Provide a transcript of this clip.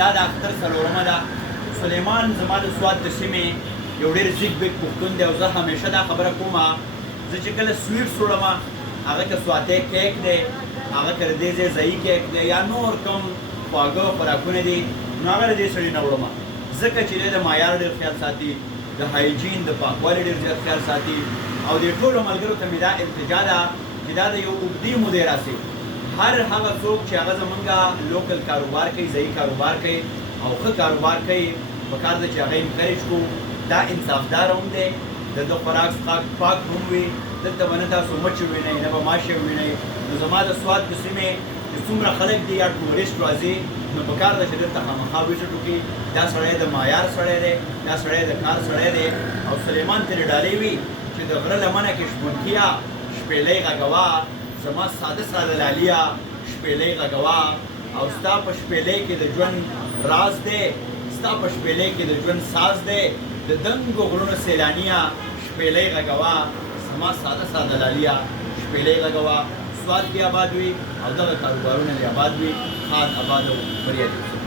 دا د اختر څلورمه ده. سلیمان زما د سوات د سیمې یو ډېر زیږ بیګ پښتون دی او زه همیشه دا خبره کومه زه چې کله سویټس وړم هغه که سواتی کیک دی هغه که د دې ځای ځایي کیک دی یا نور کوم خواږه خوراکونه دي نو هغه د دې سړي نه وړم ځکه چې دی د معیار ډېر خیال ساتي د هایجین د پاکوالي ډېر زیات خیال ساتي او د ټولو ملګرو ته مې دا التجا ده چې دا د یو اوږدې مودې راسي هر هغه څوک چې هغه زمونږ لوکل کاروبار کوي ځایي کاروبار کوي او ښه کاروبار کوي پکار ده چې هغه انکریج کړو دا انصافدار هم دی د ده خوراک څښاک پاک هم وي دلته به نه تاسو مچ ووینئ نه به ماشې ووینئ نو زما د سوات د سیمې چې څومره خلک دي یا ټورسټ راځي نو پکار ده چې دلته خامخا وزټ وکړي دا سړی د معیار سړی دی دا سړی د کار سړی دی او سلیمان ترې ډالۍ وي چې د غره لمنه کې شپونکیا شپېلۍ غږوه زما ساده ساده لالیا شپېلۍ غږوه او ستا په شپېلۍ کې د ژوند راز دی ستا په شپېلۍ کې د ژوند ساز دی د دنګو غرونو سیلانیه شپېلۍ غږوه زما ساده ساده لالیا شپېلۍ غږوه سوات کې آباد وي او دغه کاروبارونه دې آباد وي خان آباد او بریالي